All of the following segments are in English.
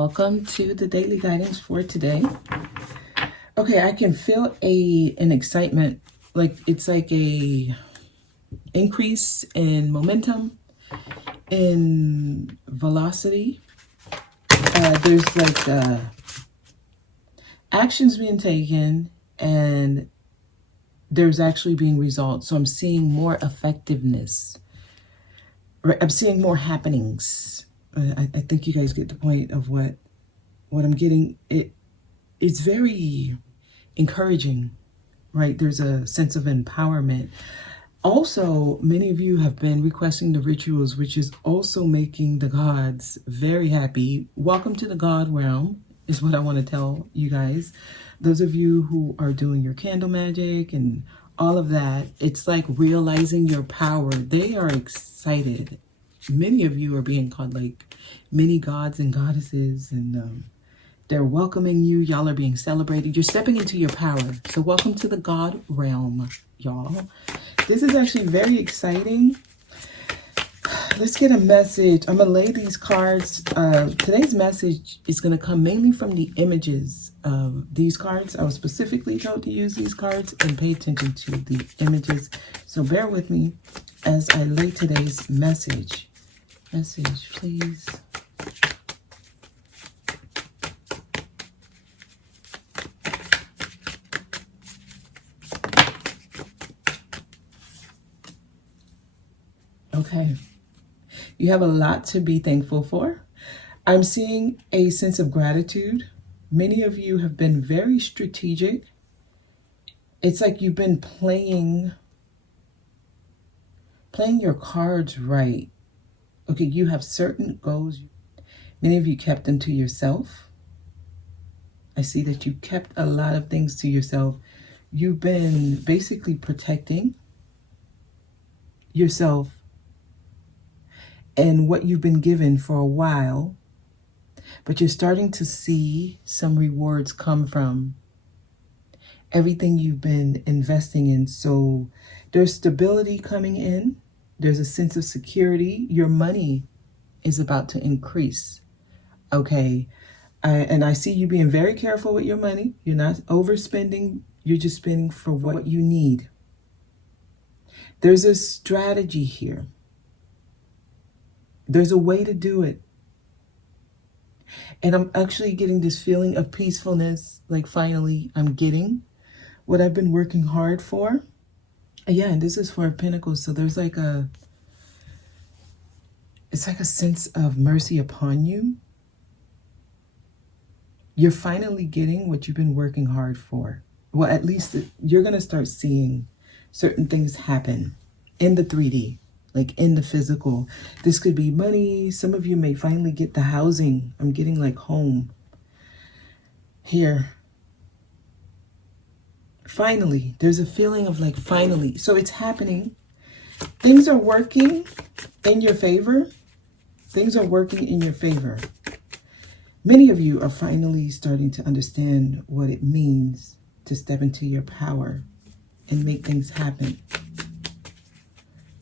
welcome to the daily guidance for today. Okay, I can feel an excitement, like it's like a increase in momentum, in velocity. There's like actions being taken, and there's actually being results. So I'm seeing more effectiveness. I'm seeing more happenings. I think you guys get the point of what I'm getting. It's very encouraging, right? There's a sense of empowerment. Also, many of you have been requesting the rituals, which is also making the gods very happy. Welcome to the God realm is what I want to tell you guys. Those of you who are doing your candle magic and all of that, it's like realizing your power. They are excited. Many of you are being called like mini gods and goddesses, and they're welcoming you. Y'all are being celebrated. You're stepping into your power. So welcome to the God realm, y'all. This is actually very exciting. Let's get a message. I'm going to lay these cards. Today's message is going to come mainly from the images of these cards. I was specifically told to use these cards and pay attention to the images. So bear with me as I lay today's message. Message, please. Okay. You have a lot to be thankful for. I'm seeing a sense of gratitude. Many of you have been very strategic. It's like you've been playing your cards right. Okay, you have certain goals. Many of you kept them to yourself. I see that you kept a lot of things to yourself. You've been basically protecting yourself and what you've been given for a while, but you're starting to see some rewards come from everything you've been investing in. So there's stability coming in. There's a sense of security. Your money is about to increase. Okay. I see you being very careful with your money. You're not overspending. You're just spending for what you need. There's a strategy here. There's a way to do it. And I'm actually getting this feeling of peacefulness. Like finally, I'm getting what I've been working hard for. Yeah, and this is Four of Pentacles. So there's like it's like a sense of mercy upon you. You're finally getting what you've been working hard for. Well, at least you're going to start seeing certain things happen in the 3D, like in the physical. This could be money. Some of you may finally get the housing. I'm getting like home here. Finally, there's a feeling of like finally. So it's happening. Things are working in your favor. Things are working in your favor. Many of you are finally starting to understand what it means to step into your power and make things happen.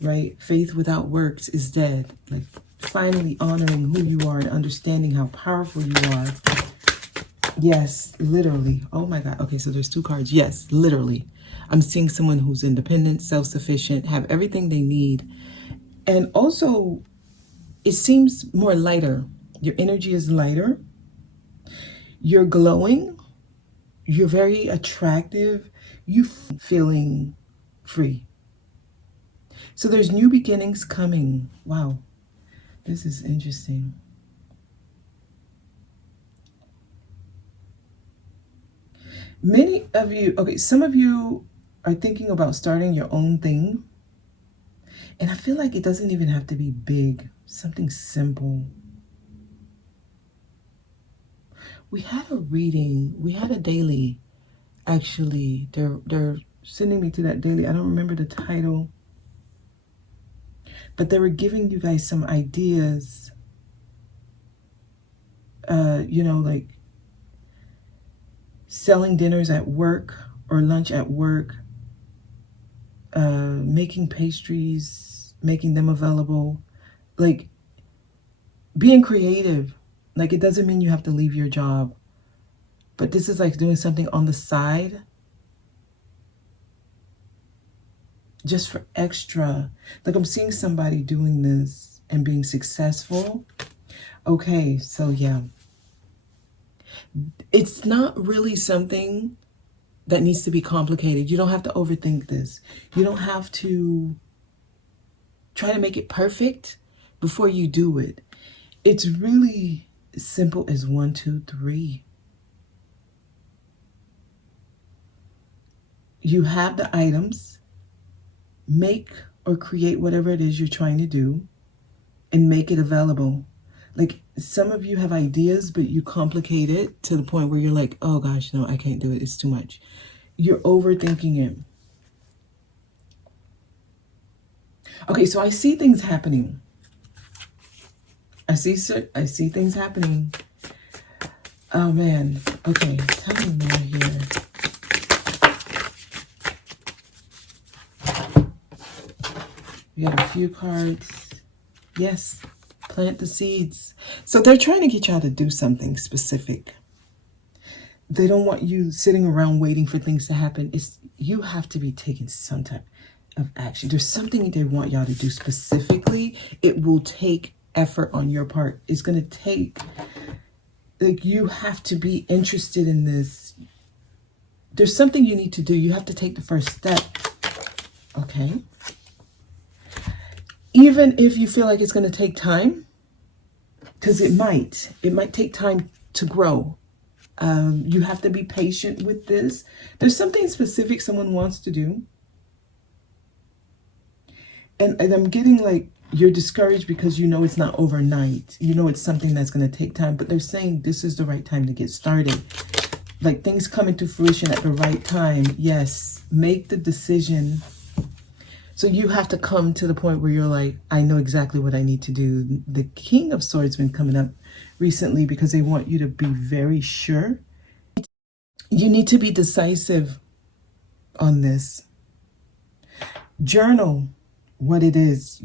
Right? Faith without works is dead. Like finally honoring who you are and understanding how powerful you are. Yes, literally. Oh my God. Okay, so there's two cards. Yes, literally. I'm seeing someone who's independent, self-sufficient, have everything they need. And also, it seems more lighter. Your energy is lighter. You're glowing. You're very attractive. You feeling free. So there's new beginnings coming. Wow. This is interesting. Many of you, okay, some of you are thinking about starting your own thing. And I feel like it doesn't even have to be big. Something simple. We had a reading. We had a daily. Actually, they're sending me to that daily. I don't remember the title. But they were giving you guys some ideas. You know, like selling dinners at work or lunch at work, making pastries, making them available, like being creative, Like, it doesn't mean you have to leave your job, but this is like doing something on the side just for extra. Like, I'm seeing somebody doing this and being successful. Okay, so yeah. It's not really something that needs to be complicated. You don't have to overthink this. You don't have to try to make it perfect before you do it. It's really as simple as 1, 2, 3. You have the items. Make or create whatever it is you're trying to do and make it available. Like, some of you have ideas, but you complicate it to the point where you're like, oh gosh, no, I can't do it. It's too much. You're overthinking it. Okay, so I see things happening. I see things happening. Oh man. Okay, tell me more here. We got a few cards. Yes, plant the seeds. So they're trying to get y'all to do something specific. They don't want you sitting around waiting for things to happen. You have to be taking some type of action. There's something they want y'all to do specifically. It will take effort on your part. It's going to take, like, you have to be interested in this. There's something you need to do. You have to take the first step. Okay. Even if you feel like it's going to take time, because it might take time to grow. You have to be patient with this. There's something specific someone wants to do. And I'm getting like, you're discouraged because you know it's not overnight. You know it's something that's going to take time. But they're saying this is the right time to get started. Like, things come into fruition at the right time. Yes, make the decision. So you have to come to the point where you're like, I know exactly what I need to do. The King of Swords has been coming up recently because they want you to be very sure. You need to be decisive on this. Journal what it is.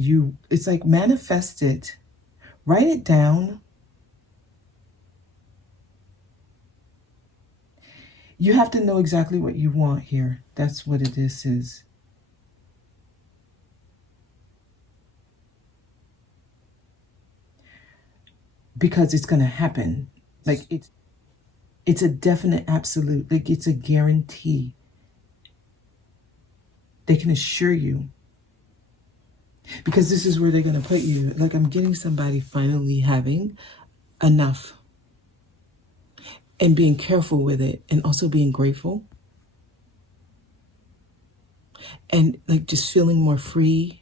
It's like, manifest it. Write it down. You have to know exactly what you want here. That's what it is. Because it's going to happen. Like, it's a definite absolute. Like, it's a guarantee. They can assure you. Because this is where they're going to put you. Like, I'm getting somebody finally having enough. And being careful with it. And also being grateful. And like, just feeling more free.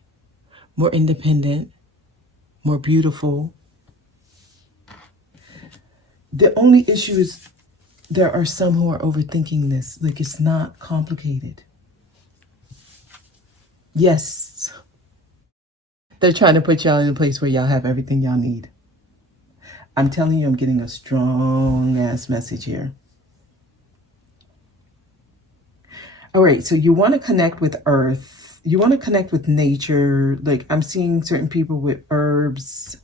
More independent. More beautiful. The only issue is there are some who are overthinking this. Like, it's not complicated. Yes. They're trying to put y'all in a place where y'all have everything y'all need. I'm telling you, I'm getting a strong ass message here. All right, so you want to connect with earth. You want to connect with nature. Like, I'm seeing certain people with herbs.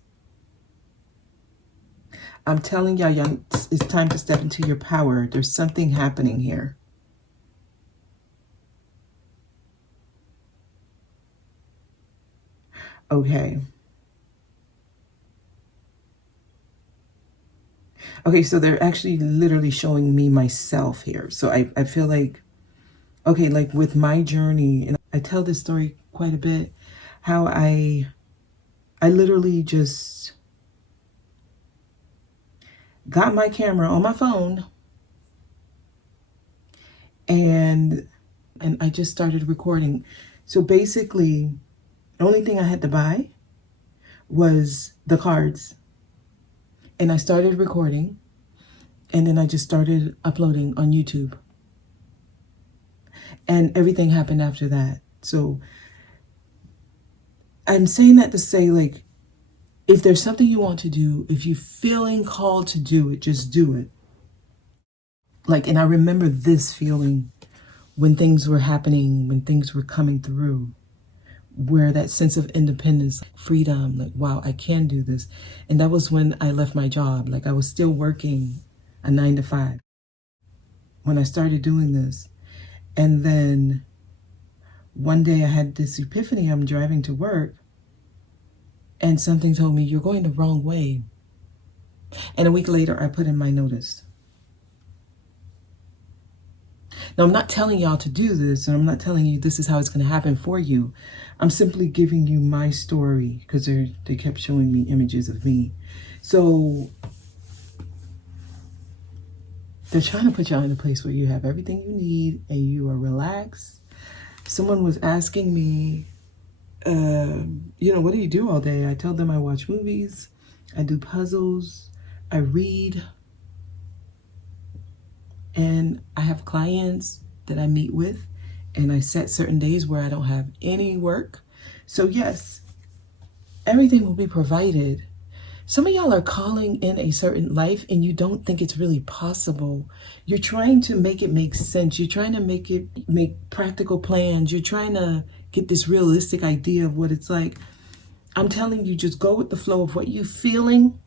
I'm telling y'all, it's time to step into your power. There's something happening here. Okay. Okay, so they're actually literally showing me myself here. So I feel like, okay, like with my journey, and I tell this story quite a bit, how I literally just got my camera on my phone and I just started recording. So basically, the only thing I had to buy was the cards. And I started recording, and then I just started uploading on YouTube. And everything happened after that. So I'm saying that to say, like, if there's something you want to do, if you're feeling called to do it, just do it. Like, and I remember this feeling when things were happening, when things were coming through. where that sense of independence, freedom, like, wow, I can do this. And that was when I left my job. Like, I was still working a 9 to 5 when I started doing this. And then one day I had this epiphany. I'm driving to work and something told me, you're going the wrong way. And a week later, I put in my notice. Now, I'm not telling y'all to do this, and I'm not telling you this is how it's going to happen for you. I'm simply giving you my story because they kept showing me images of me. So they're trying to put y'all in a place where you have everything you need and you are relaxed. Someone was asking me, what do you do all day? I tell them I watch movies, I do puzzles, I read, and I have clients that I meet with, and I set certain days where I don't have any work. So yes, everything will be provided. Some of y'all are calling in a certain life and you don't think it's really possible. You're trying to make it make sense. You're trying to make practical plans. You're trying to get this realistic idea of what it's like. I'm telling you, just go with the flow of what you're feeling.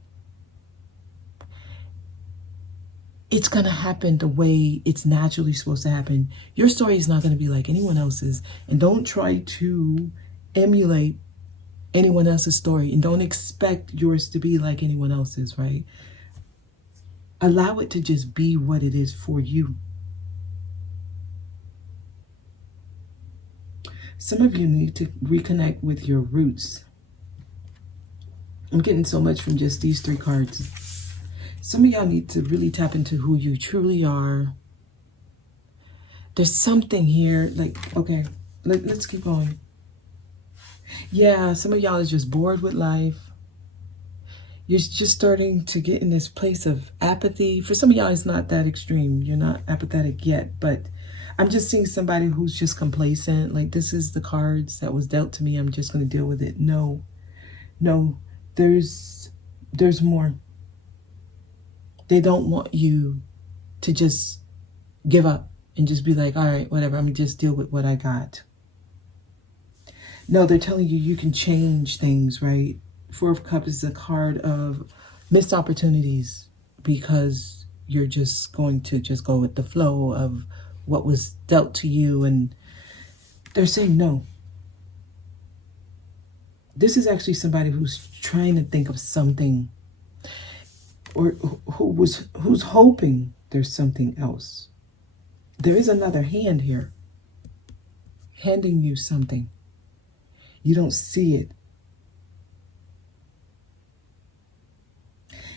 It's going to happen the way it's naturally supposed to happen. Your story is not going to be like anyone else's. And don't try to emulate anyone else's story. And don't expect yours to be like anyone else's, right? Allow it to just be what it is for you. Some of you need to reconnect with your roots. I'm getting so much from just these 3 cards. Some of y'all need to really tap into who you truly are. There's something here, like, okay, let's keep going. Yeah, some of y'all is just bored with life. You're just starting to get in this place of apathy. For some of y'all, it's not that extreme. You're not apathetic yet, but I'm just seeing somebody who's just complacent. Like, this is the cards that was dealt to me. I'm just going to deal with it. No, there's more. They don't want you to just give up and just be like, all right, whatever, I'm going to just deal with what I got. No, they're telling you you can change things, right? 4 of Cups is a card of missed opportunities because you're just going to just go with the flow of what was dealt to you. And they're saying no. This is actually somebody who's trying to think of something, or who's hoping there's something else. There is another hand here handing you something. You don't see it.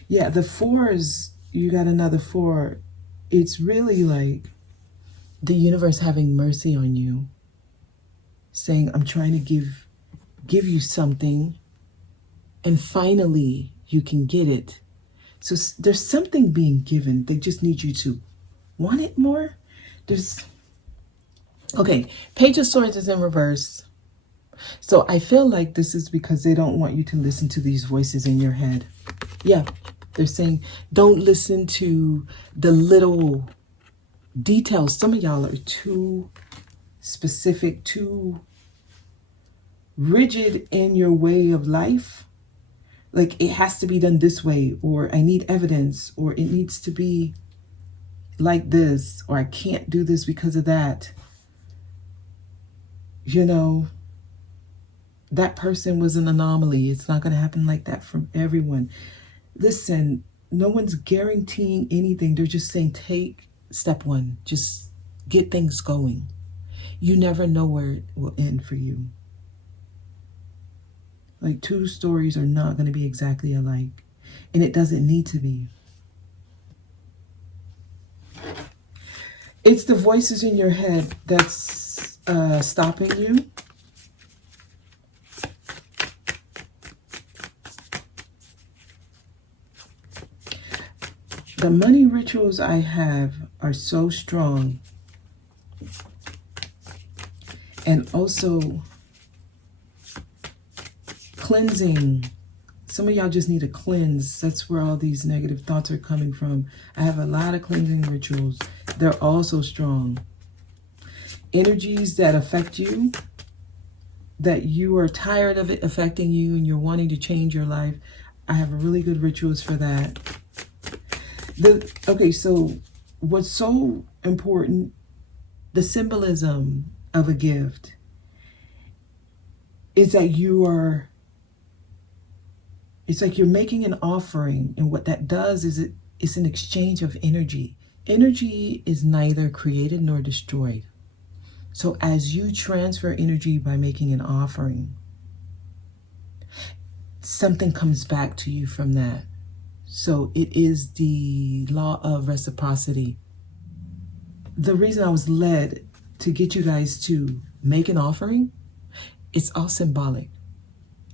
Yeah, the 4s, you got another 4. It's really like the universe having mercy on you, saying, I'm trying to give you something, and finally you can get it. So there's something being given. They just need you to want it more. Okay, Page of Swords is in reverse. So I feel like this is because they don't want you to listen to these voices in your head. Yeah, they're saying don't listen to the little details. Some of y'all are too specific, too rigid in your way of life. Like, it has to be done this way, or I need evidence, or it needs to be like this, or I can't do this because of that. You know, that person was an anomaly. It's not going to happen like that from everyone. Listen, no one's guaranteeing anything. They're just saying, take step 1. Just get things going. You never know where it will end for you. Like, 2 stories are not going to be exactly alike. And it doesn't need to be. It's the voices in your head that's stopping you. The money rituals I have are so strong. And also cleansing. Some of y'all just need a cleanse. That's where all these negative thoughts are coming from. I have a lot of cleansing rituals. They're also strong. Energies that affect you. that you are tired of it affecting you and you're wanting to change your life, I have really good rituals for that. Okay, so what's so important, the symbolism of a gift is that it's like you're making an offering, and what that does is it's an exchange of energy. Energy is neither created nor destroyed. So as you transfer energy by making an offering, something comes back to you from that. So it is the law of reciprocity. The reason I was led to get you guys to make an offering, it's all symbolic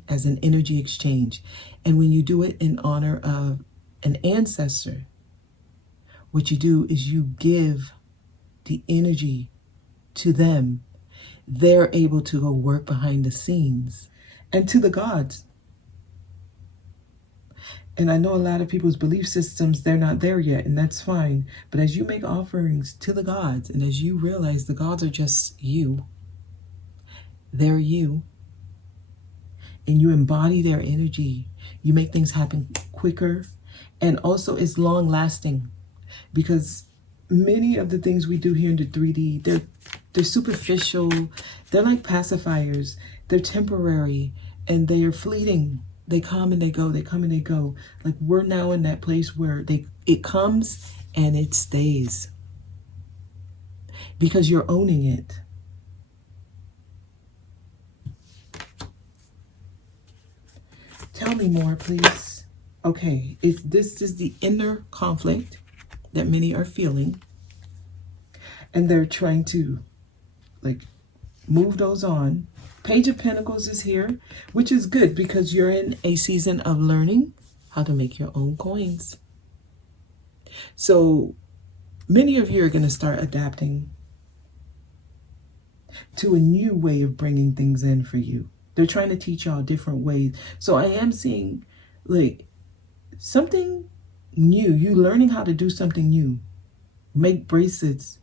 as an energy exchange. And when you do it in honor of an ancestor, what you do is you give the energy to them. They're able to go work behind the scenes, and to the gods. And I know a lot of people's belief systems, they're not there yet, and that's fine. But as you make offerings to the gods, and as you realize the gods are just you, they're you, and you embody their energy, you make things happen quicker, and also it's long lasting. Because many of the things we do here in the 3D, they're superficial, they're like pacifiers, they're temporary, and they are fleeting. They come and they go, they come and they go. Like, we're now in that place where it comes and it stays. Because you're owning it. Tell me more, please. Okay, if this is the inner conflict that many are feeling, and they're trying to, like, move those on. Page of Pentacles is here, which is good because you're in a season of learning how to make your own coins. So many of you are going to start adapting to a new way of bringing things in for you. They're trying to teach y'all different ways. So I am seeing, like, something new. You learning how to do something new. Make bracelets,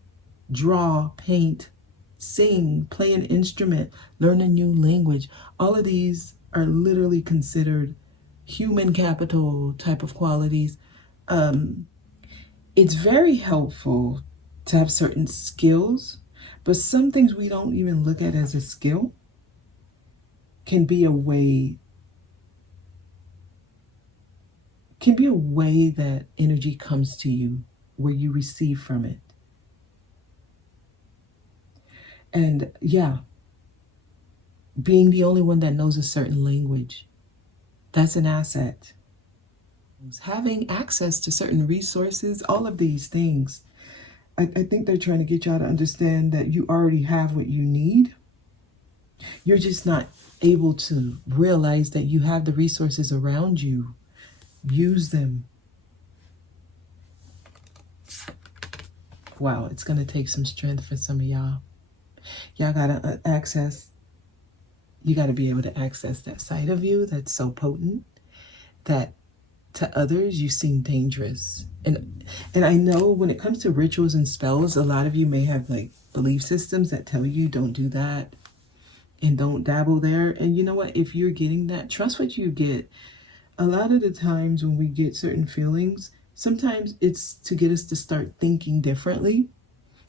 draw, paint, sing, play an instrument, learn a new language. All of these are literally considered human capital type of qualities. It's very helpful to have certain skills, but some things we don't even look at as a skill can be a way that energy comes to you, where you receive from it. And yeah, being the only one that knows a certain language, that's an asset. Having access to certain resources, all of these things, I think they're trying to get y'all to understand that you already have what you need. You're just not able to realize that you have the resources around you. Use them. Wow, it's going to take some strength for some of y'all. Y'all got to you got to be able to access that side of you that's so potent that to others you seem dangerous. And I know when it comes to rituals and spells, a lot of you may have like belief systems that tell you don't do that and don't dabble there. And you know what? If you're getting that, trust what you get. A lot of the times when we get certain feelings, sometimes it's to get us to start thinking differently.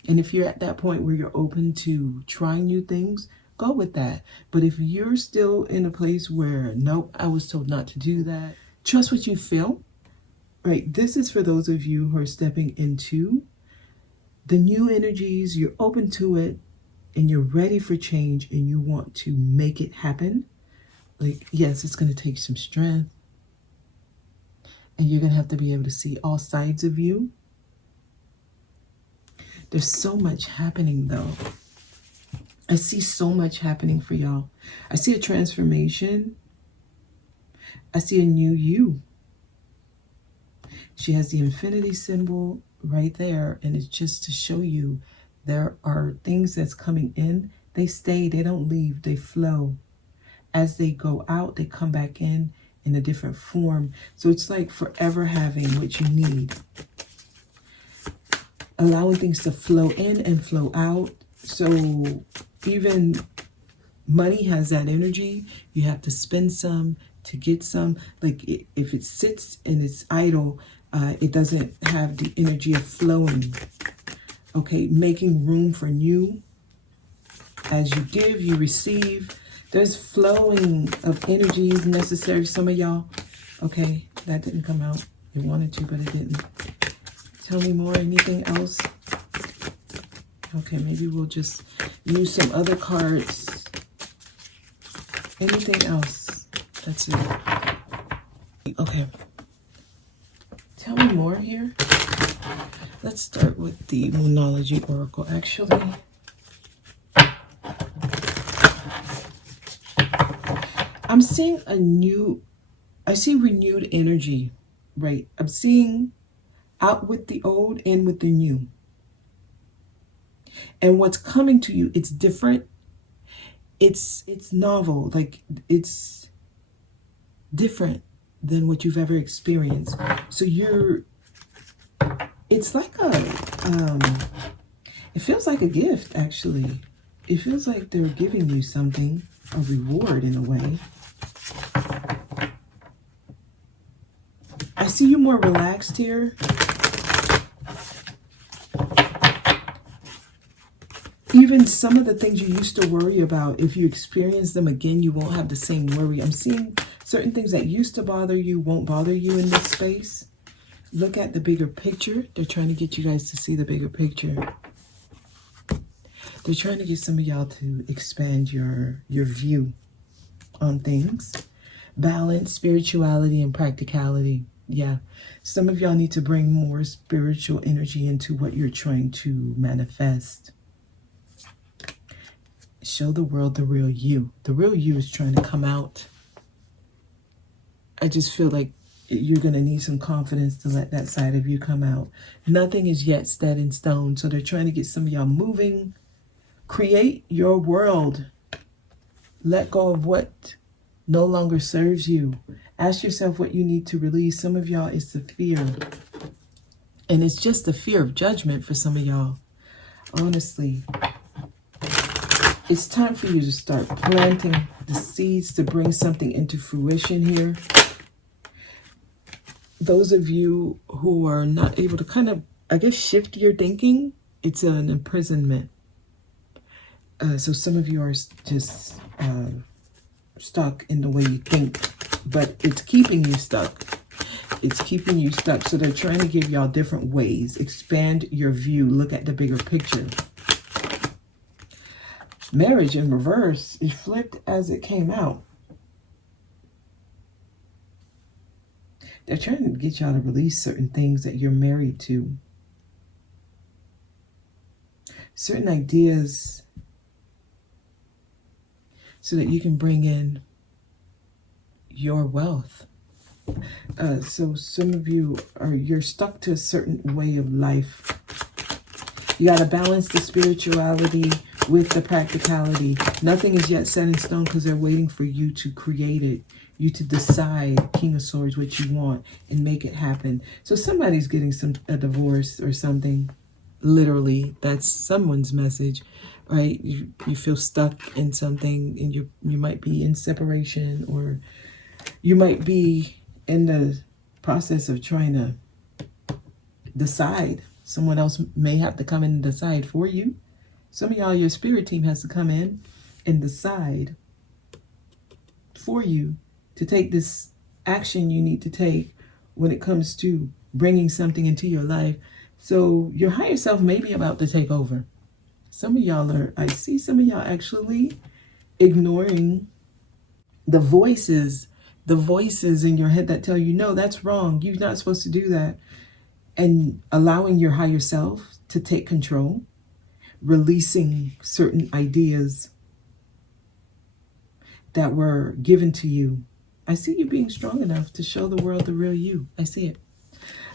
And if you're at that point where you're open to trying new things, go with that. But if you're still in a place where, nope, I was told not to do that, trust what you feel. Right? This is for those of you who are stepping into the new energies, you're open to it, and you're ready for change, and you want to make it happen. Like, yes, it's going to take some strength. And you're going to have to be able to see all sides of you. There's so much happening, though. I see so much happening for y'all. I see a transformation. I see a new you. She has the infinity symbol right there. And it's just to show you there are things that's coming in. They stay. They don't leave. They flow. As they go out, they come back in a different form. So it's like forever having what you need. Allowing things to flow in and flow out. So even Money has that energy. You have to spend some to get some. Like if it sits and it's idle, it doesn't have the energy of flowing. Okay, making room for new. As you give, you receive. There's flowing of energies necessary. Some of y'all, okay, that didn't come out. It wanted to, but it didn't. Tell me more. Anything else? Okay, maybe we'll just use some other cards. Anything else? That's it. Okay. Tell me more here. Let's start with the Moonology Oracle, actually. I'm seeing I see renewed energy, right? I'm seeing out with the old and with the new. And what's coming to you, it's different. It's novel, like it's different than what you've ever experienced. So it's like it feels like a gift, actually. It feels like they're giving you something, a reward in a way. I see you more relaxed here. Even some of the things you used to worry about, if you experience them again, you won't have the same worry. I'm seeing certain things that used to bother you won't bother you in this space. Look at the bigger picture. They're trying to get you guys to see the bigger picture. They're trying to get some of y'all to expand your view on things. Balance, spirituality, and practicality. Yeah. Some of y'all need to bring more spiritual energy into what you're trying to manifest. Show the world the real you. The real you is trying to come out. I just feel like you're going to need some confidence to let that side of you come out. Nothing is yet set in stone. So they're trying to get some of y'all moving. Create your world. Let go of what no longer serves you. Ask yourself what you need to release. Some of y'all, it's the fear. And it's just the fear of judgment for some of y'all. Honestly. It's time for you to start planting the seeds to bring something into fruition here. Those of you who are not able to kind of, I guess, shift your thinking, it's an imprisonment. So some of you are just stuck in the way you think, but it's keeping you stuck. It's keeping you stuck. So they're trying to give y'all different ways. Expand your view. Look at the bigger picture. Marriage in reverse is flipped as it came out. They're trying to get y'all to release certain things that you're married to. Certain ideas so that you can bring in your wealth. So some of you you're stuck to a certain way of life. You got to balance the spirituality with the practicality. Nothing is yet set in stone because they're waiting for you to create it. You to decide, King of Swords, what you want and make it happen. So somebody's getting a divorce or something. Literally, that's someone's message, right? You feel stuck in something and you might be in separation, or you might be in the process of trying to decide. Someone else may have to come in and decide for you. Some of y'all, your spirit team has to come in and decide for you to take this action you need to take when it comes to bringing something into your life. So your higher self may be about to take over. Some of y'all I see some of y'all actually ignoring the voices in your head that tell you, no, that's wrong. You're not supposed to do that. And allowing your higher self to take control, releasing certain ideas that were given to you. I see you being strong enough to show the world the real you. I see it.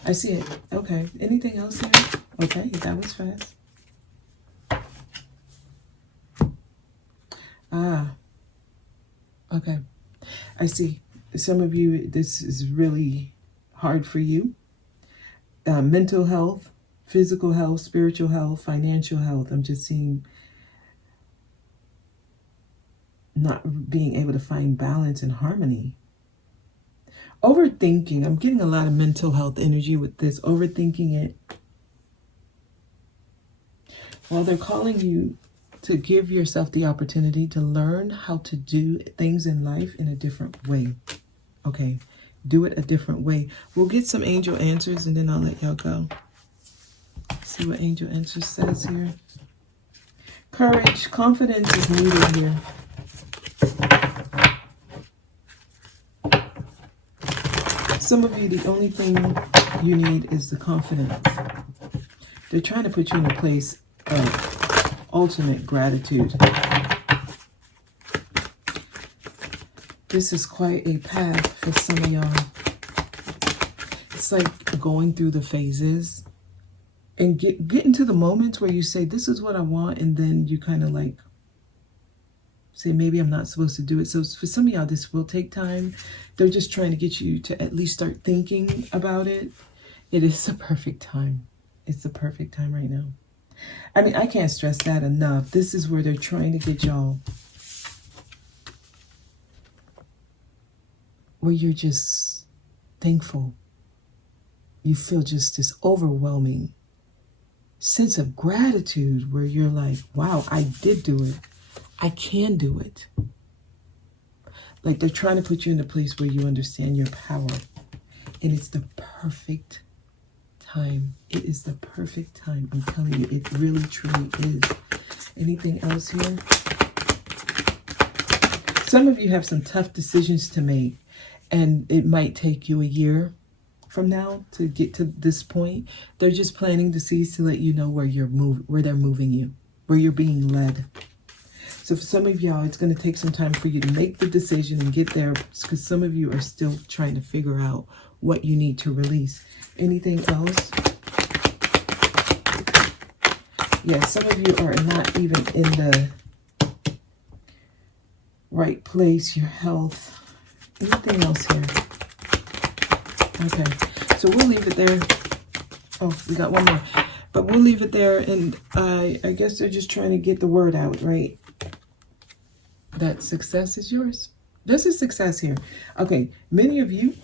I see it. Okay. Anything else here? Okay, that was fast. Okay. I see. Some of you, this is really hard for you. Mental health, physical health, spiritual health, financial health. I'm just seeing not being able to find balance and harmony. Overthinking. I'm getting a lot of mental health energy with this. Overthinking it. Well, they're calling you to give yourself the opportunity to learn how to do things in life in a different way. Okay, do it a different way. We'll get some angel answers and then I'll let y'all go. See what angel answers says here. Courage, confidence is needed here. Some of you, the only thing you need is the confidence. They're trying to put you in a place of ultimate gratitude. This is quite a path for some of y'all. It's like going through the phases and getting to the moments where you say, this is what I want, and then you kind of like say, maybe I'm not supposed to do it. So for some of y'all, this will take time. They're just trying to get you to at least start thinking about it. It is the perfect time. It's the perfect time right now. I mean, I can't stress that enough. This is where they're trying to get y'all, where you're just thankful. You feel just this overwhelming sense of gratitude where you're like, wow, I did do it. I can do it. Like they're trying to put you in a place where you understand your power. And it's the perfect time. It is the perfect time. I'm telling you, it really, truly is. Anything else here? Some of you have some tough decisions to make, and it might take you a year from now to get to this point. They're just planting the seeds to let you know where they're moving you, where you're being led. So for some of y'all, it's going to take some time for you to make the decision and get there, because some of you are still trying to figure out what you need to release. Anything else? Yeah, some of you are not even in the right place, your health. Anything else here? Okay, so we'll leave it there. Oh, we got one more. But we'll leave it there, and I guess they're just trying to get the word out, right? That success is yours. There's a success here. Okay, many of you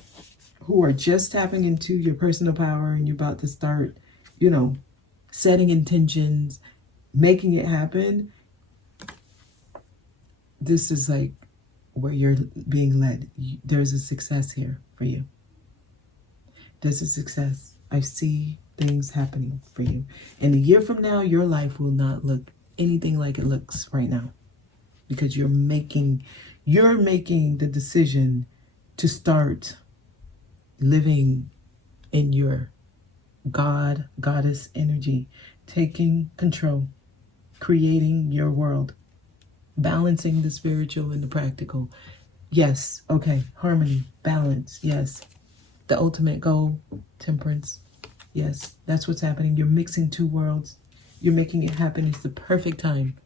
who are just tapping into your personal power and you're about to start, you know, setting intentions, making it happen. This is like where you're being led. There's a success here for you. There's a success. I see things happening for you. And a year from now, your life will not look anything like it looks right now, because you're making the decision to start living in your goddess energy, taking control, creating your world, balancing the spiritual and the practical. Yes, okay, harmony, balance, yes. The ultimate goal, temperance. Yes, that's what's happening. You're mixing two worlds. You're making it happen. It's the perfect time.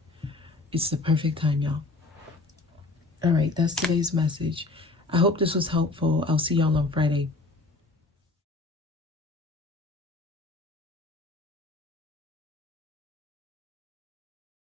It's the perfect time, y'all. All right, that's today's message. I hope this was helpful. I'll see y'all on Friday.